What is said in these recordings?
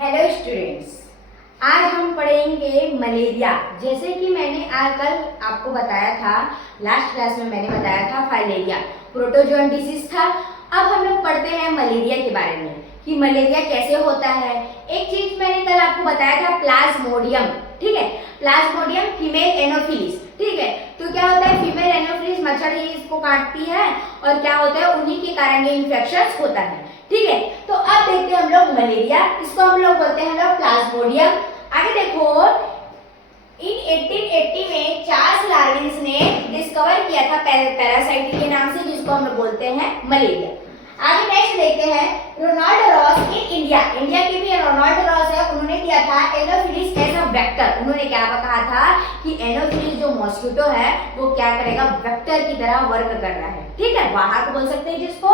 Hello students, आज हम पढ़ेंगे मलेरिया। जैसे कि मैंने आज कल आपको बताया था, लास्ट क्लास में मैंने बताया था फाइलेरिया प्रोटोजोअन डिसीज था। अब हम लोग पढ़ते हैं मलेरिया के बारे में कि मलेरिया कैसे होता है। एक चीज मैंने कल आपको बताया था, प्लाज्मोडियम, ठीक है। प्लाज्मोडियम फीमेल एनोफिलिस, ठीक है। तो क्या होता है, फीमेल एनोफिलिस मच्छर ही इसको काटती है और क्या होता है, उन्हीं के कारण ये इन्फेक्शन होता है, ठीक है। तो अब देखते हैं हम लोग मलेरिया, इसको हम लोग बोलते हैं लोग प्लाज्मोडियम। आगे देखो, इन 1880 में चार्ल्स डार्विन ने डिस्कवर किया था पैरासाइट के नाम से, जिसको हम लोग बोलते हैं मलेरिया। आगे नेक्स्ट देखते हैं, रोनाल्ड रॉस इन इंडिया की भी रोनाल्ड रॉस है, उन्होंने दिया था एनोफिलिस एज अ वेक्टर। उन्होंने क्या कहा था कि एनोफिलिस जो मॉस्किटो है वो क्या करेगा, वेक्टर की तरह वर्क कर रहा है, ठीक है, वाहक बोल सकते हैं जिसको।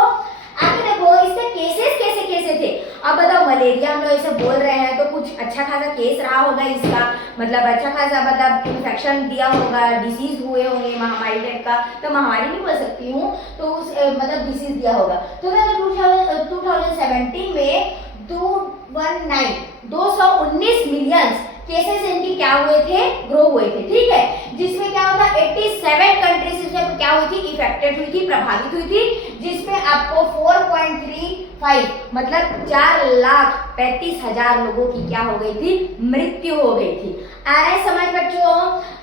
आगे देखो, इसके केसेस कैसे थे। अब बताओ, मलेरिया हम लोग ऐसे बोल रहे हैं तो कुछ अच्छा खासा केस रहा होगा इसका, मतलब अच्छा खासा मतलब इन्फेक्शन दिया होगा, डिसीज हुए होंगे महामारी टाइप का, तो महामारी नहीं बोल सकती हूँ, तो उस मतलब डिसीज दिया होगा। तो 2017 में 219 मिलियन केसेस इनकी क्या हुए थे, ग्रो हुए थे, ठीक है। जिसमें क्या होता, 87 कंट्रीज इसमें क्या हुई थी, इफेक्टेड हुई थी, प्रभावित हुई थी, जिसमें आपको 4.35 मतलब 4,35,000 लोगों की क्या हो गई थी, मृत्यु हो गई थी। आ रहा है समझ बच्चों।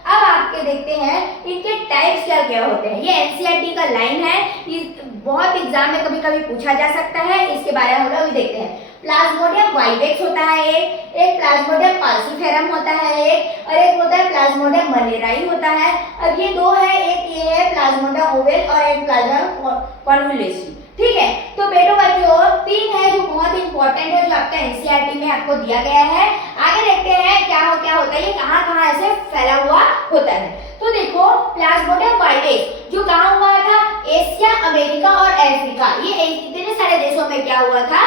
अब आपके देखते हैं इनके टाइप्स क्या क्या होते हैं। ये एनसीईआरटी का लाइन है, बहुत एग्जाम में कभी कभी पूछा जा सकता है, इसके बारे में हम लोग देखते हैं। प्लाज्मोडियम वाइवेक्स होता है, एक प्लाज्मोडियम पाल्सीफेरम होता है, और एक होता है प्लाज्मोडियम मलेराई होता है। अब ये दो है, एक ये है प्लाज्मोडियम ओवेल और एक प्लाज्मोडियम कॉन्वोल्यूशन, ठीक है। तो बेटो बच्चों, तीन है जो बहुत इंपॉर्टेंट है, जो आपका एनसीईआरटी में आपको दिया गया है। आगे देखते हैं क्या होता है, ये कहाँ ऐसे फैला हुआ होता है। तो देखो, प्लाज्मोडियम वाइवेक्स जो कहाँ हुआ था, एशिया, अमेरिका और अफ्रीका, ये इतने सारे देशों में क्या हुआ था,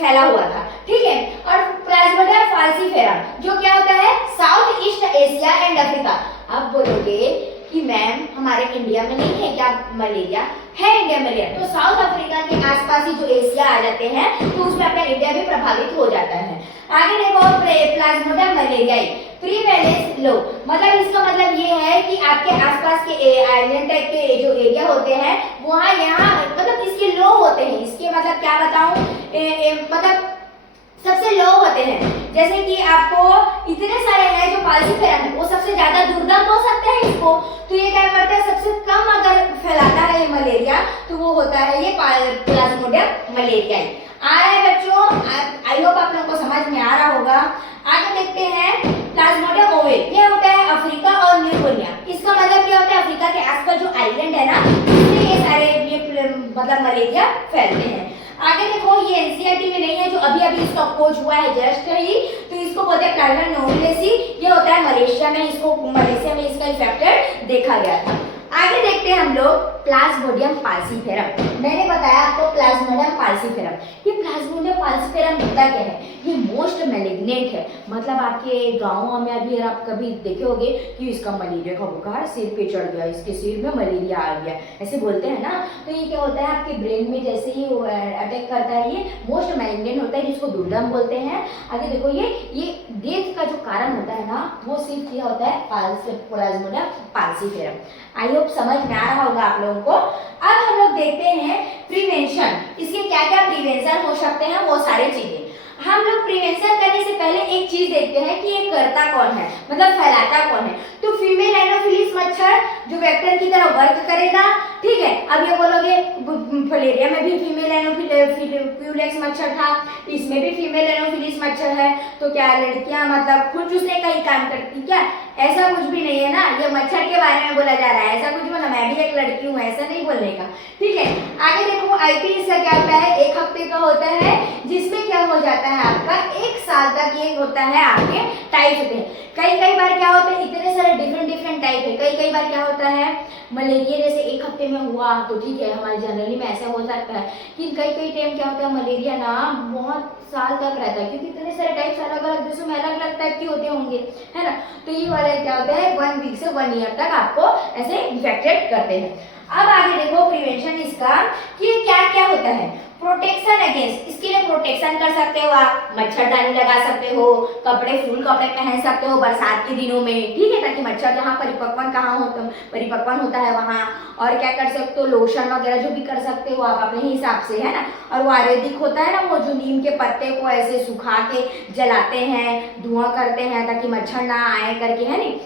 फैला हुआ था, ठीक है। और प्लाज्मोडियम फाल्सीफेरम जो क्या होता है, south east Asia and Africa. अब बोलोगे कि मैम हमारे इंडिया में नहीं है क्या मलेरिया, है इंडिया मलेरिया, तो साउथ अफ्रीका के आसपास ही जो एशिया आ जाते हैं, तो उसमें अपना इंडिया भी प्रभावित हो जाता है। आगे देखो, प्लाज्मोडियम मलेरियाई प्रीवेलेंस लो, मतलब इसका मतलब ये है कि आपके आसपास के आइलैंड टाइप के जो एरिया होते हैं वहाँ यहाँ मतलब इसके लो होते हैं। इसके मतलब क्या बताऊं, मतलब सबसे लो होते हैं। जैसे कि आपको इतने सारे हैं जो पाल्सीफेरम है, वो सबसे ज्यादा दुर्गम हो सकते हैं इसको, तो ये क्या करता है, सबसे कम अगर फैलाता है ये मलेरिया, तो वो होता है ये प्लाज्मोडियम मलेरियाई। आ रहा है बच्चों, आई होप आप लोगों को समझ में आ रहा होगा। आगे देखते हैं, प्लाज्मोडियम ओवेल, ये होता है अफ्रीका और न्यूगिनिया। इसका मतलब क्या होता है, अफ्रीका के आसपास जो आइलैंड है ना, इसमें ये सारे मतलब मलेरिया फैलते हैं। आगे देखो, ये एनसीईआरटी में नहीं है, जो अभी इसका खोज हुआ है जस्ट ही, तो इसको बोलते हैं प्लाज्मोडियम नोवेलेसी। ये होता है मलेशिया में, मलेशिया में इसका इफेक्ट देखा गया था। आगे देखते हैं हम लोग प्लाज्मोडियम पाल्सीफेरम। मैंने बताया आपको प्लाज्मोडियम पाल्सीफेरम, ये प्लाज्मोडियम पाल्सीफेरम होता क्या है, ये मोस्ट मैलिग्नेंट है। मतलब आपके गाँव में अभी आप कभी देखे होंगे कि इसका मलेरिया का बुखार सिर पे चढ़ गया, इसके सिर में मलेरिया आ गया, ऐसे बोलते हैं ना। तो ये क्या होता है, आपके ब्रेन में जैसे ही अटैक करता है, ये मोस्ट मैलिग्नेंट होता है, जिसको दुर्दम बोलते हैं। आगे देखो, ये डेथ का जो कारण होता है ना, वो सिर्फ ये होता है प्लाज्मोडियम पाल्सीफेरम। आई होप समझ में आ रहा होगा आप लोगों को। अब हम लोग देखते हैं प्रिवेंशन, इसके क्या क्या प्रिवेंशन हो सकते हैं, वो सारी चीजें। हम लोग प्रिवेंशन करने से पहले एक चीज देखते हैं कि ये करता कौन है, मतलब फैलाता कौन है। तो फीमेल एनोफिलिस मच्छर जो वेक्टर की तरह वर्क करेगा, ठीक है। अब ये बोलोगे फलेरिया में भी फीमेल एनोफिलिस मच्छर था, इसमें भी फीमेल एनोफिलिस मच्छर है, तो क्या लड़कियां मतलब खुद चूसने का ही काम करती क्या, ऐसा कुछ भी नहीं है ना। ये मच्छर के बारे में बोला जा रहा है, ऐसा कुछ मतलब मैं भी एक लड़की हूँ ऐसा नहीं बोलने का, ठीक है। आगे देखो, आईपी इसका क्या होता है, 1 हफ्ते का होता है, जिसमें क्या हो जाता है आपका 1 साल तक ये होता है, आपके टाइप होते हैं। कई बार क्या होता है, इतने सारे डिफरेंट टाइप है। कई बार क्या होता है, मलेरिया जैसे 1 हफ्ते में हुआ तो ठीक है, हमारे जनरली में ऐसा हो सकता है, कि कई टाइम क्या होता है, मलेरिया ना बहुत साल तक रहता है, क्योंकि इतने सारे टाइप्स अलग अलग देशों में अलग अलग टाइप के होते होंगे, है ना। तो ये वाला क्या होता है, 1 वीक से 1 ईयर तक आपको ऐसे इन्फेक्टेड करते हैं। अब आगे देखो प्रिवेंशन इसका कि क्या क्या होता है। प्रोटेक्शन अगेंस्ट, इसके लिए प्रोटेक्शन कर सकते हो आप, मच्छरदानी लगा सकते हो, कपड़े फुल कपड़े पहन सकते हो बरसात के दिनों में, ठीक है, ताकि मच्छर जहाँ परिपक्वन होता है वहाँ। और क्या कर सकते हो, लोशन वगैरह जो भी कर सकते हो आप अपने हिसाब से, है ना। और वो आयुर्वेदिक होता है ना, वो जो नीम के पत्ते को ऐसे सुखा के जलाते हैं, धुआं करते हैं ताकि मच्छर ना आए करके, है नी,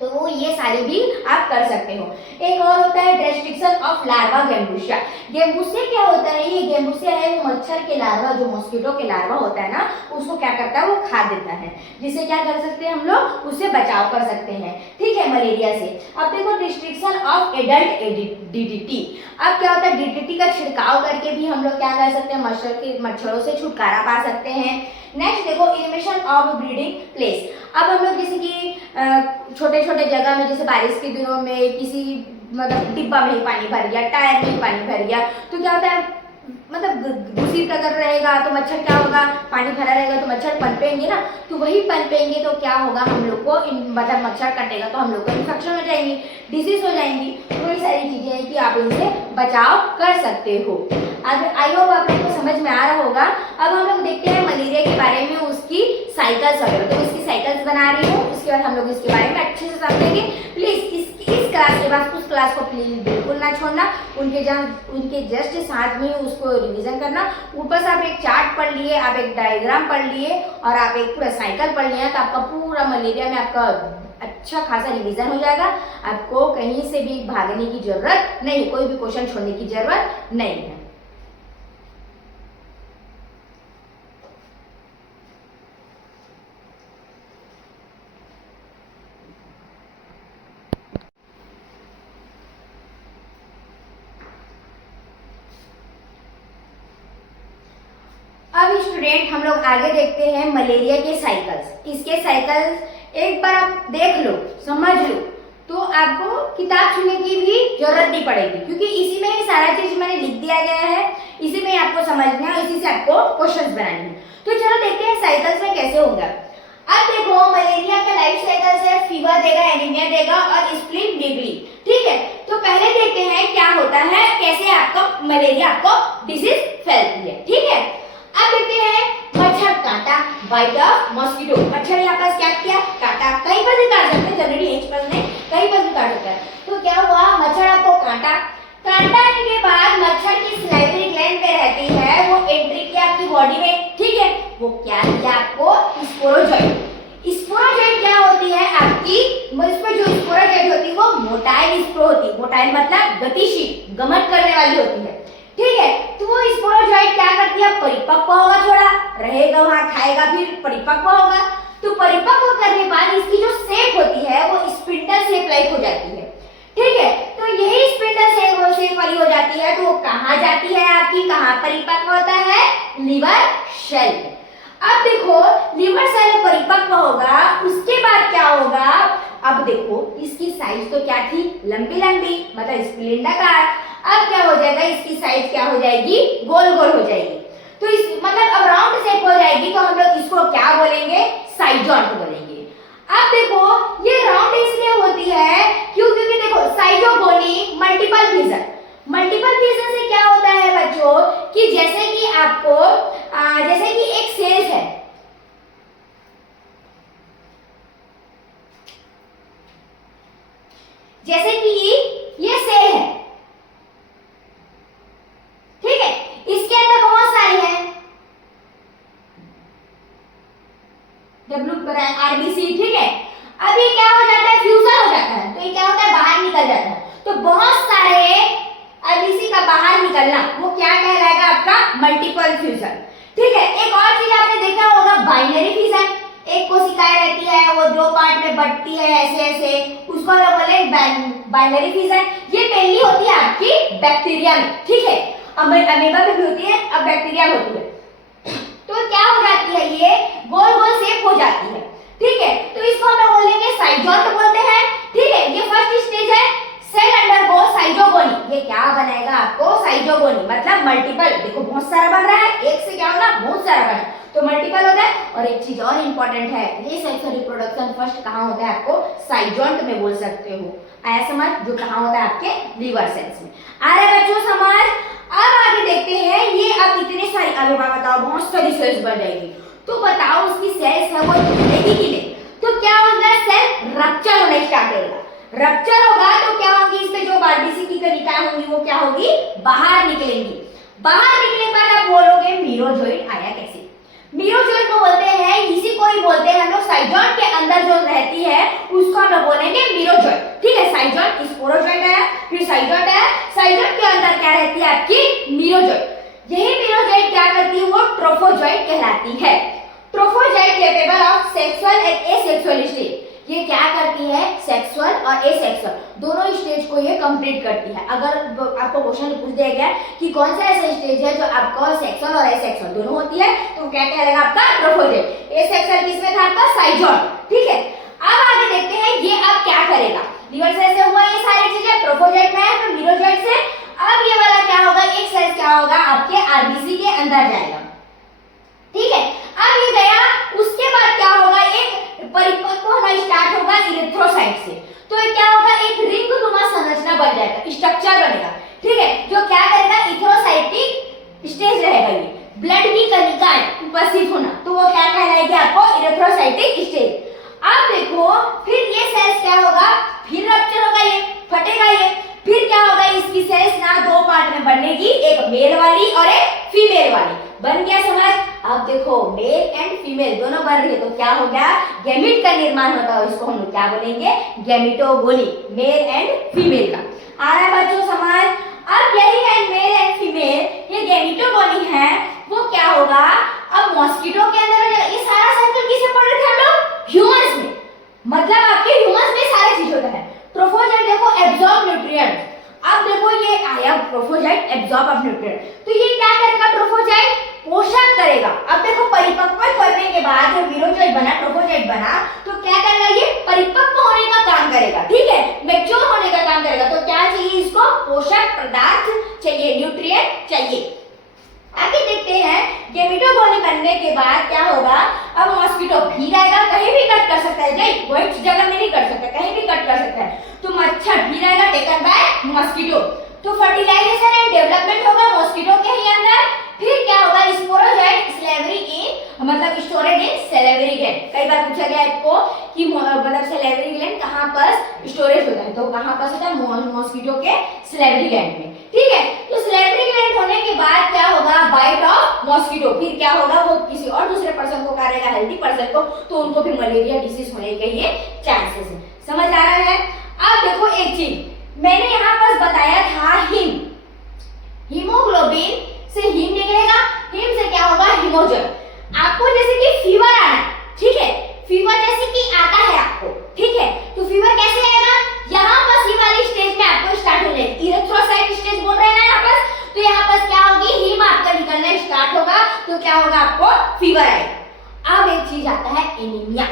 तो वो ये सारी भी आप कर सकते हो। एक और होता है रेस्ट्रिक्शन ऑफ लार्वा गेम्बुसिया। गेम्बुसिया क्या होता है, ये गेम्बुसिया है वो मच्छर के लार्वा, जो मॉस्किटो के लार्वा होता है ना, उसको क्या करता है, वो खा देता है, जिससे क्या कर सकते हैं हम लोग, उससे बचाव कर सकते हैं, ठीक है, मलेरिया से। अब देखो रिस्ट्रिक्शन ऑफ एडल्ट डीडीटी। अब क्या होता है, डीडीटी का छिड़काव करके भी हम लोग क्या कर सकते हैं, मच्छरों से छुटकारा पा सकते हैं। नेक्स्ट देखो एलिमिनेशन ऑफ ब्रीडिंग प्लेस। अब हम लोग जैसे कि छोटे छोटे जगह में, जैसे बारिश के दिनों में किसी मतलब डिब्बा में ही पानी भर गया, टायर में ही पानी भर गया, तो क्या होता है, मतलब दूषित अगर रहेगा तो मच्छर क्या होगा, पानी भरा रहेगा तो मच्छर पनपेंगे ना, तो वही पनपेंगे तो क्या होगा, हम लोग को मतलब मच्छर कटेगा तो हम लोग को इन्फेक्शन हो जाएंगी, डिसीज हो जाएंगी। तो वही सारी चीजें हैं कि आप इनसे बचाव कर सकते हो। अब आई होप आप लोग को समझ में आ रहा होगा। अब हम लोग देखते हैं मलेरिया के बारे में, उसकी साइकिल्स वगैरह, तो इसकी साइकिल्स बना रही हूँ, उसके बाद हम लोग इसके बारे में अच्छे से समझेंगे। प्लीज इस क्लास के बाद उस क्लास को प्लीज बिल्कुल ना छोड़ना, उनके जस्ट साथ में उसको रिवीजन करना। ऊपर से आप एक चार्ट पढ़ लिए, आप एक डायग्राम पढ़ लिए और आप एक पूरा साइकिल पढ़ लिया, तो आपका पूरा मलेरिया में आपका अच्छा खासा रिवीजन हो जाएगा। आपको कहीं से भी भागने की जरूरत नहीं, कोई भी क्वेश्चन छोड़ने की जरूरत नहीं है। अब स्टूडेंट हम लोग आगे देखते हैं मलेरिया के साइकिल्स। इसके साइकिल्स एक बार आप देख लो, समझ लो, तो आपको किताब छूने की भी जरूरत नहीं पड़ेगी, क्योंकि इसी में ही सारा चीज मैंने लिख दिया गया है, इसी में आपको समझना है, इसी से आपको क्वेश्चंस बनाने हैं। तो चलो देखते हैं साइकिल्स में कैसे होगा। अब देखो मलेरिया का लाइफ साइकिल से फीवर देगा, एनीमिया देगा और स्प्लिन डिग्री, ठीक है। तो पहले देखते हैं क्या होता है, कैसे आपको मलेरिया आपको डिसीज फैलती है, ठीक है। अब देखते हैं मच्छर काटा, बाइट ऑफ मॉस्किटो। मच्छर यहाँ पास क्या किया, काटा, कहीं पर भी काट सकते हैं, जनरली एक पर नहीं कहीं पर भी काट सकता है। तो क्या हुआ, मच्छर आपको काटा, काटने के बाद मच्छर की सलाइवरी ग्लैंड पे रहती है, वो एंट्री किया आपकी बॉडी में, ठीक है। वो क्या किया आपको, स्पोरोजोइट। स्पोरोजोइट क्या होती है आपकी, इसमें जो स्पोरोजोइट होती है वो मोटाइल स्पोर होती है, मोटाइल मतलब गतिशील, गमन करने वाली होती है, ठीक है। तो वो स्पोरोजोइट क्या करती है, परिपक्व होगा, थोड़ा रहेगा वहां, खाएगा, फिर परिपक्व होगा। तो परिपक्व करने के बाद इसकी जो शेप होती है वो स्पिंडल शेप लाइक हो जाती है, ठीक है। तो यही स्पिंडल शेप वाली हो जाती है, तो वो कहाँ जाती है आपकी, कहाँ परिपक्व होता है, लिवर सेल। अब देखो लिवर सेल परिपक्व होगा, उसके बाद क्या होगा, अब देखो इसकी साइज तो क्या थी, लंबी लंबी मतलब स्प्लेंडाकार। अब क्या हो जाएगा, इसकी साइज क्या हो जाएगी, गोल गोल हो जाएगी। तो इस मतलब अब राउंड शेप हो जाएगी, तो हम लोग इसको क्या बोलेंगे, साइजोंट बोलेंगे। अब देखो ये राउंड इसलिए होती है क्योंकि देखो साइजोगोनी मल्टीपल फिजन। मल्टीपल फिजन से क्या होता है बच्चों, कि जैसे कि आपको जैसे कि एक सेल है, जैसे कि ये सेल है, ठीक है, इसके अंदर बहुत सारे हैं आरबीसी, ठीक है। अब ये क्या हो जाता है, फ्यूजन हो जाता है, तो ये क्या होता है, बाहर निकल जाता है। तो बहुत सारे आरबीसी का बाहर निकलना वो क्या कहलाएगा, आपका मल्टीपल फ्यूजन, ठीक है। एक और चीज आपने देखा होगा, बाइनरी फिजन। एक कोशिकाएं रहती है, वो दो पार्ट में बंटती है ऐसे ऐसे, उसको हम लोग बोले बाइनरी फिजन। ये पहली होती है आपकी बैक्टीरिया में, ठीक है, अमीबा में भी होती है, अब बैक्टीरिया में होती है। तो क्या हो जाती है, ये गोल गोल शेप हो जाती है, ठीक है। तो इसको हम लोग बोलेंगे साइजोंट बोलते हैं, ठीक है। ये फर्स्ट स्टेज है, सेल अंडरगो साइजोगोनी, ये क्या बनाएगा आपको, साइजोगोनी मतलब मल्टीपल, देखो बहुत सारा बन रहा है, एक से क्या होगा बहुत सारा बना तो मल्टीपल होता है। और एक चीज और इंपॉर्टेंट है, ये सेक्सुअल रिप्रोडक्शन फर्स्ट कहाँ होता है आपको साइजोंट में बोल सकते हो, आया समझ, जो कहाँ होता है आपके लीवर सेल्स में। आ रहा है बच्चों समझ। अब आगे देखते हैं, ये अब इतने सारी, अरे बताओ बहुत सारी सेल्स बन जाएगी, तो बताओ उसकी सेल्स है वो टूटेगी कि नहीं, तो क्या होगा सेल रप्चर होना स्टार्ट होगा, रप्चर होगा तो क्या होगी इसमें जो आरबीसी की कणिकाएं होंगी वो क्या होगी बाहर निकलेंगी, बाहर निकलने के बाद आप बोलोगे मीरोजोइड आया कैसे, मीरोजोइड को बोलते हैं, इसी को ही बोलते हैं हम लोग साइजोन के अंदर जो रहती है उसको हम लोग बोलेंगे मीरोजोइड, ठीक है। साइजोन स्पोरोजोइड है, फिर साइजोन है, साइजोन के अंदर क्या रहती है आपकी मीरोजोइड, यही मीरोजोइड क्या करती है वो ट्रोफोजोइड कहलाती है। Trophozoite capable of sexual and asexual stage, ये क्या करती है सेक्सुअल और एसेक्सुअल दोनों स्टेज को ये कंप्लीट करती है। अगर आपको क्वेश्चन पूछ दिया गया कि कौन सा ऐसा स्टेज है जो आपको सेक्सुअल और एसेक्सुअल दोनों होती है, तो क्या कहलाएगा आपका ट्रोफोजोइड, एसेक्सुअल किसमें था आपका साइजोन, ठीक है। अब आगे देखते हैं ये अब क्या करेगा, लीवर सेल से हुआ ये सारी चीजें, ट्रोफोजोइड में है तो मीरोजोइड से, अब ये वाला क्या होगा एक सेल क्या होगा आपके आरबीसी के अंदर जाएगा, ठीक है। अब ये गया, उसके बाद क्या होगा एक परिपक्व होना स्टार्ट होगा इरिथ्रोसाइट से, तो क्या होगा एक रिंग नुमा संरचना बन जाएगा, स्ट्रक्चर बनेगा, ठीक है, जो क्या करेगा इरिथ्रोसाइटिक स्टेज रहेगा, ये ब्लड की कणिकाएं उपस्थित होना, तो वो क्या कहलाएगी आपको इरिथ्रोसाइटिक स्टेज। अब देखो फिर ये सेल्स क्या होगा, फिर रप्चर होगा, ये फटेगा, ये फिर क्या होगा इसकी सेल्स ना दो पार्ट में बनेगी, एक मेल वाली और एक फीमेल वाली, बन गया समझ। अब देखो मेल एंड फीमेल दोनों बन रही है तो क्या हो गया गैमीट का निर्माण होता है, इसको हम लोग क्या बोलेंगे गैमीटोगोनी, मेल एंड फीमेल का। आ रहा है बच्चों समझ। अब यही है मेल एंड फीमेल, ये गैमीटोगोनी है, वो क्या होगा अब मॉस्किटो के अंदर, ये सारा सर्कल किसे पढ़ रहे थे हम लोग ह्यूमंस में, मतलब आपके ह्यूमंस में सारे चीज होता है। ट्रोफोजाइट देखो एब्जॉर्ब न्यूट्रिएंट, अब देखो ये आया ट्रोफोजाइट एब्जॉर्ब ऑफ न्यूट्रिएंट, तो ये क्या करेगा ट्रोफोजाइट पोषण करेगा। अब देखो परिपक्व करने के बाद जो मीरोजोइड बना ट्रोफोजाइट बना, तो क्या करेगा ये परिपक्व होने का काम करेगा, ठीक है, मैच्योर होने का काम करेगा, तो क्या चाहिए इसको पोषक पदार्थ चाहिए, न्यूट्रिएंट चाहिए। आगे देखते हैं गैमीटोगोनी बनने के बाद क्या होगा, अब मॉस्किटो फिर आएगा, कहीं भी कट कर सकता है, नहीं वही जगह में नहीं कट सकता, कहीं भी कट कर सकता है, तो मच्छर फिर आएगा टेकन बाय मॉस्किटो, तो फर्टिलाइजेशन एंड डेवलपमेंट होगा मॉस्किटो के ही अंदर। फिर क्या होगा स्पोरोजाइट स्लेवरी इन मतलब स्टोरेज इन सैलिवरी ग्लैंड, कई बार पूछा गया आपको कि मतलब सैलिवरी ग्लैंड कहां पर स्टोरेज होता है, तो कहां पर होता है मॉस्किटो के सैलिवरी ग्लैंड में, ठीक है। तो सैलिवरी ग्लैंड होने के बाद क्या होगा बाइट ऑफ मॉस्किटो, फिर क्या होगा वो किसी और दूसरे पर्सन को करेगा, हेल्दी पर्सन को, तो उनको फिर मलेरिया डिसीज होने के ये चांसेस है, समझ आ रहा है। अब देखो एक चीज मैंने यहाँ पर बताया था हिम, हीमोग्लोबिन से हिम निकलेगा, हिम से क्या होगा हिमोजन, आपको जैसे कि फीवर आना है, ठीक है, फीवर जैसे कि आता है आपको, ठीक है, तो फीवर कैसे आएगा, यहाँ पर सी वाली स्टेज में आपको स्टार्ट हो जाएगी, इरिथ्रोसाइट स्टेज बोल रहे हैं ना यहाँ पर, तो यहाँ पर क्या होगी हिम आपका निकलना स्टार्ट होगा, तो क्या होगा आपको फीवर आएगा। अब एक चीज आता है एनीमिया,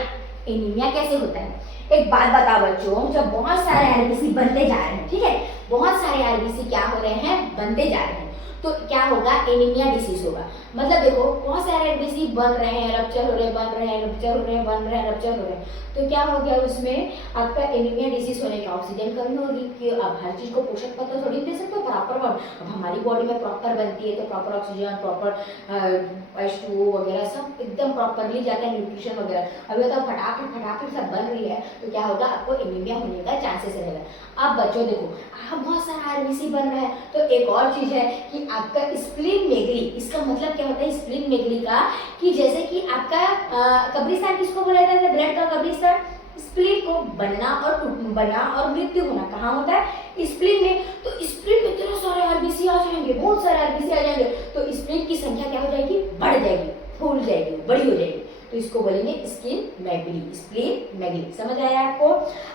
एनीमिया कैसे होता है, एक बात बताओ बच्चों, जब बहुत सारे आरबीसी बनते जा रहे हैं, ठीक है, बहुत सारे आरबीसी क्या हो रहे हैं बनते जा रहे हैं, तो क्या होगा एनीमिया डिसीज होगा, मतलब देखो बहुत सारे आरबीसी बन रहे हैं, रप्चर हो रहे हैं, बन रहे हैं, रप्चर हो रहे हैं, बन रहे हैं, रप्चर हो रहे हैं, तो क्या हो गया उसमें आपका एनीमिया डिसीज होने का ऑक्सीजन कमी होगी, कि अब हर चीज को पोषक तत्व थोड़ी दे सकते हो प्रॉपर, अब हमारी बॉडी में प्रॉपर बनती है तो प्रॉपर ऑक्सीजन, प्रॉपर H2O वगैरह सब एकदम प्रॉपरली जाता है, न्यूट्रिशन वगैरह, अभी तो फटाफट फटाफट सब बन रही है, तो क्या होगा आपको एनीमिया होने का चांसेस रहेगा। अब बच्चों देखो आप बहुत सारा आरबीसी बन रहा है, तो एक और चीज है कि आपका स्प्लीनमेगली, इसका मतलब क्या होता है स्प्लीनमेगली का, कि जैसे कि आपका कब्रिस्तान किसको बोला जाता है, ब्लड का कब्रिस्तान, स्प्लीन को बनना और मृत्यु होना कहाँ होता है स्प्लीन में, तो स्प्लीन में इतने सारे आरबीसी आ जाएंगे, बहुत सारे आरबीसी आ जाएंगे, तो स्प्लीन की संख्या क्या हो जाएगी बढ़ जाएगी, फूल जाएगी, बड़ी हो जाएगी, तो इसको बोलेंगे स्प्लीनमेगली, स्प्लीनमेगली, समझ आया आपको।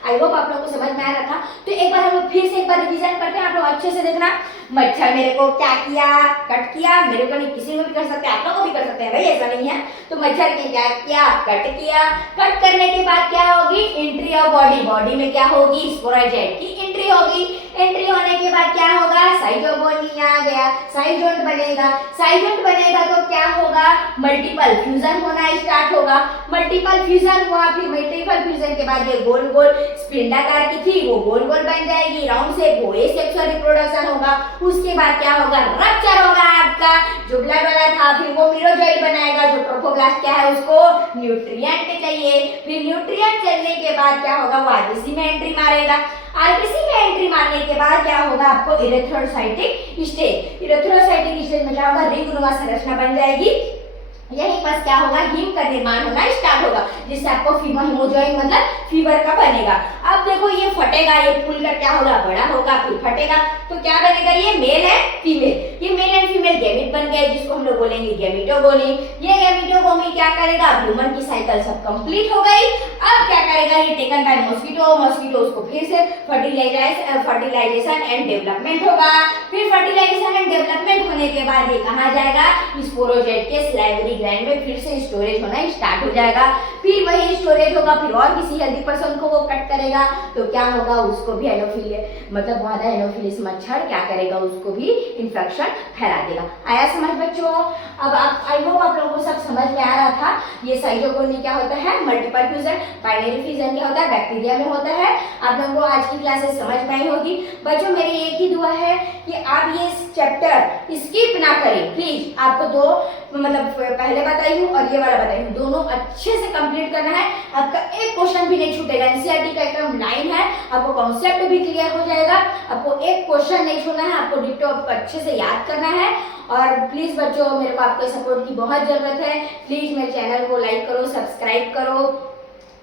आई होप आप लोगों को समझ में आ रहा था। तो एक बार हम लोग फिर से एक बार रिवीजन करते हैं, आप लोग अच्छे से देखना। मच्छर मेरे को क्या किया, कट किया, मेरे को नहीं किसी को भी कर सकते, आप लोग को भी कर सकते हैं भाई, ऐसा नहीं है। तो मच्छर ने क्या किया, कट किया, कट करने के बाद क्या होगी एंट्री ऑफ बॉडी, बॉडी में क्या होगी स्पोरोजाइट की एंट्री होगी। एंट्री होने के बाद क्या होगा, साइटोगोनी आ गया, साइटोन बनेगा। साइटोन बनेगा तो क्या होगा, मल्टीपल फ्यूजन होना स्टार्ट होगा। मल्टीपल फ्यूजन हुआ, फिर मल्टीपल फ्यूजन के बाद ये गोल गोल स्पिंडाकार की थी वो गोल गोल बन जाएगी, राउंड शेप, वो सेक्सुअल रिप्रोडक्शन होगा। उसके बाद क्या होगा, रप्चर होगा आपका, जो ब्लड वाला था, फिर वो मीरोजॉइड बनाएगा। जो ट्रोफोब्लास्ट क्या है, उसको न्यूट्रिएंट चाहिए। फिर न्यूट्रिएंट चलने के बाद क्या होगा, वो आरबीसी में एंट्री मारेगा। आरबीसी में एंट्री मारने के बाद क्या होगा, आपको इरेथ्रोसाइटिक स्टेज। इरेथ्रोसाइटिक स्टेज में क्या होगा, रिंगनुमा संरचना बन जाएगी। यहीं पर क्या होगा, हिम का निर्माण होना स्टार्ट होगा, जिससे आपको फीवर हिमोजॉइन मतलब फीवर का बनेगा। अब देखो ये फटेगा, ये फूलकर क्या होगा, बड़ा होगा, फिर फटेगा तो क्या बनेगा, ये मेल एंड फीमेल। ये मेल एंड फीमेल गैमेट बन गए, जिसको हम लोग बोलेंगे गैमेटोगोनी। ये गैमेटोगोनी क्या करेगा, ह्यूमन की साइकिल सब कंप्लीट हो गई। अब क्या करेगा, ये टेकन बाय मॉस्किटो, मॉस्किटो उसको फिर से फर्टिलाइजेशन एंड डेवलपमेंट होगा। फिर फर्टिलाइजेशन एंड डेवलपमेंट होने के बाद ये कहाँ जाएगा, स्पोरोजेट के स्लाइवरी ग्लैंड में फिर से स्टोरेज होना स्टार्ट हो जाएगा। फिर वही स्टोरेज होगा, फिर और किसी हेल्दी पर्सन को वो कट करेगा तो क्या होगा, उसको भी एनोफिलिस मतलब वादा एनोफिलिस मच्छर क्या करेगा, उसको भी इंफेक्शन फैला देगा। आया समझ बच्चों? अब आप आई होप आप लोगों को सब समझ में आ रहा था। ये साइटोगोनी क्या होता है, मल्टीपल फ्यूजन। बाइनरी फ्यूजन क्या होता है, बैक्टीरिया में होता है। आप लोगों को आज की क्लासेस समझ में आई होगी। बच्चों मेरी एक ही दुआ है कि आप ये चैप्टर स्किप ना करें प्लीज। आपको दो मतलब पहले बताई हूँ और ये वाला बताई हूँ, दोनों अच्छे से कंप्लीट करना है। आपका एक क्वेश्चन भी नहीं छूटेगा। एनसीईआरटी का एकदम लाइन है, आपको कॉन्सेप्ट भी क्लियर हो जाएगा। आपको एक क्वेश्चन नहीं छोड़ना है, आपको डिटेल आपको अच्छे से याद करना है। और प्लीज बच्चों मेरे को आपके सपोर्ट की बहुत जरूरत है। प्लीज मेरे चैनल को लाइक करो, सब्सक्राइब करो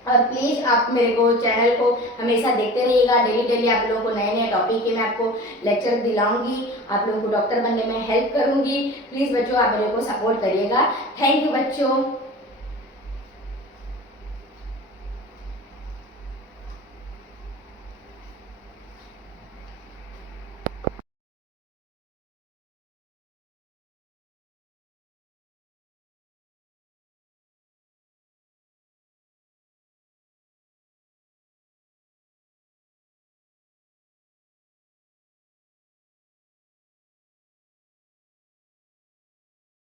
और प्लीज आप मेरे को चैनल को हमेशा देखते रहिएगा। डेली आप लोगों को नए नए टॉपिक के मैं आपको लेक्चर दिलाऊंगी, आप लोगों को डॉक्टर बनने में हेल्प करूंगी। प्लीज बच्चों आप मेरे को सपोर्ट करिएगा। थैंक यू बच्चों।